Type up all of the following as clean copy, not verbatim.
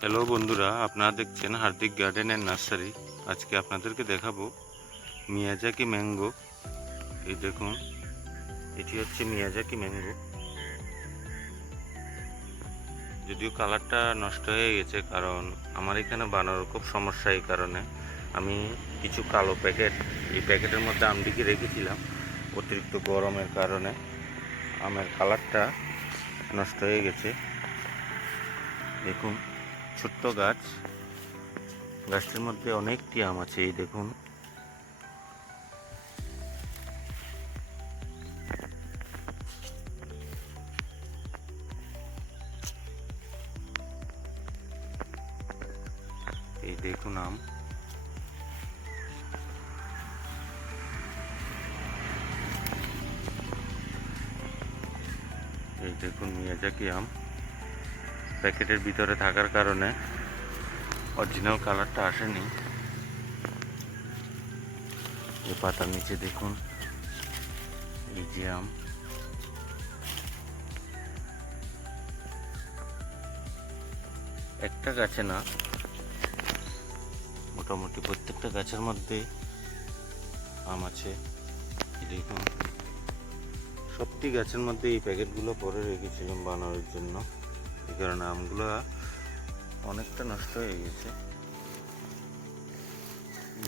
Hello বন্ধুরা, আপনারা দেখছেন হার্দিক গার্ডেন অ্যান্ড নার্সারি। আজকে আপনাদেরকে দেখাবো মিয়াজাকি ম্যাঙ্গো। এই দেখুন, এটি হচ্ছে মিয়াজাকি ম্যাঙ্গো। যদিও কালারটা নষ্ট হয়ে গেছে, কারণ আমার এখানে বানানোর খুব সমস্যা। এই কারণে আমি কিছু কালো প্যাকেট, এই প্যাকেটের মধ্যে আমডিকে রেখেছিলাম। অতিরিক্ত গরমের কারণে আমের কালারটা নষ্ট হয়ে গেছে। দেখুন, ছোট্ট গাছ, গাছটির মধ্যে অনেকটি আম আছে। এই দেখুন, এই দেখুন আম। এই দেখুন মিয়াজাকি আম। প্যাকেটের ভিতরে থাকার কারণে অরিজিনাল কালারটা আসেনি। এই পাতার নিচে দেখুন, এই যে আম। একটা গাছে না, মোটামুটি প্রত্যেকটা গাছের মধ্যে আম আছে। দেখুন, সবটি গাছের মধ্যে এই প্যাকেটগুলো পরে রেখেছিলাম বানানোর জন্য। এই কারণে আমগুলো অনেকটা নষ্ট হয়ে গেছে।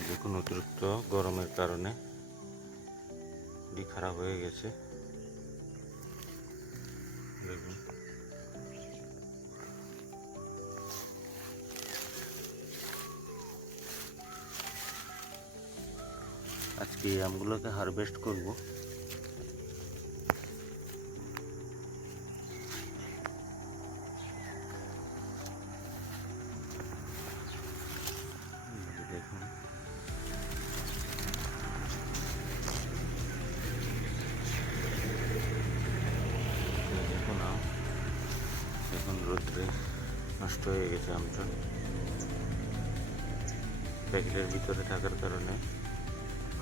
দেখুন, অতিরিক্ত গরমের কারণে খারাপ হয়ে গেছে। দেখুন, আজকে এই আমগুলোকে হারভেস্ট করব। দেখুন, দেখুন আম। দেখুন, রোদ্রে নষ্ট হয়ে গেছে আমটা, প্যাকেটের ভিতরে থাকার কারণে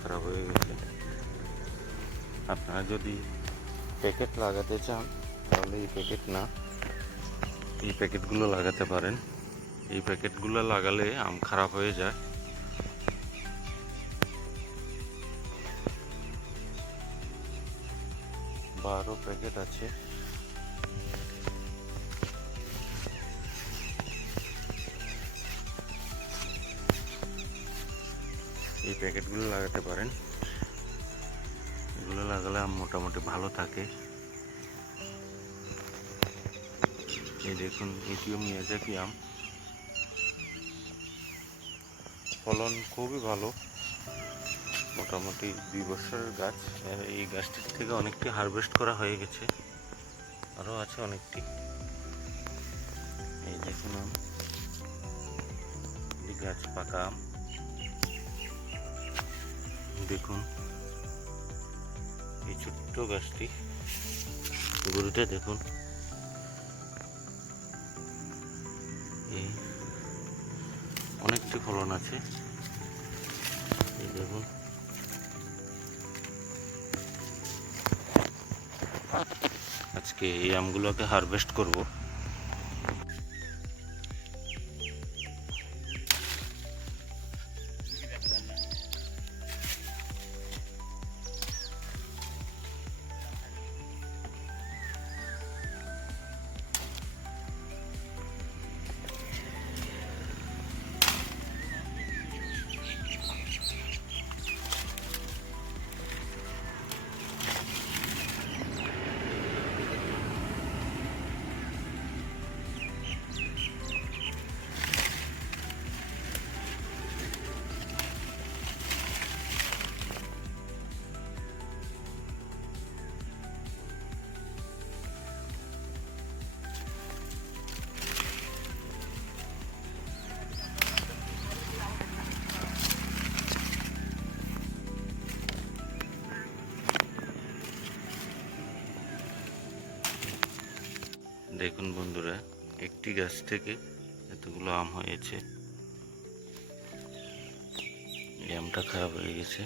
খারাপ হয়ে গেছে। আপনারা যদি প্যাকেট লাগাতে চান তাহলে এই প্যাকেট না, এই প্যাকেটগুলো লাগাতে পারেন। এই প্যাকেটগুলো লাগালে আম খারাপ হয়ে যায়। 12 প্যাকেট আছে। এই প্যাকেটগুলো লাগাতে পারেন, এগুলো লাগালে আম মোটামুটি ভালো থাকে। এই দেখুন, এটিও মিয়াজাকি আম। ফলন খুবই ভালো, মোটামুটি 2 বছরের গাছ। এই গাছটির থেকে অনেকটি হারভেস্ট করা হয়ে গেছে, আরও আছে অনেকটি। এই দেখুন আম, এই গাছ পাকা আম। দেখুন, এই ছোট্ট গাছটি, গরুটা দেখুন, এই অনেকটি ফলন আছে। এই দেখুন, আজকে এই আমগুলোকে হারভেস্ট করব। দেখুন বন্ধুরা, একটি গাছ থেকে এতগুলো আম হয়েছে। এই আমটা খারাপ হয়ে গেছে।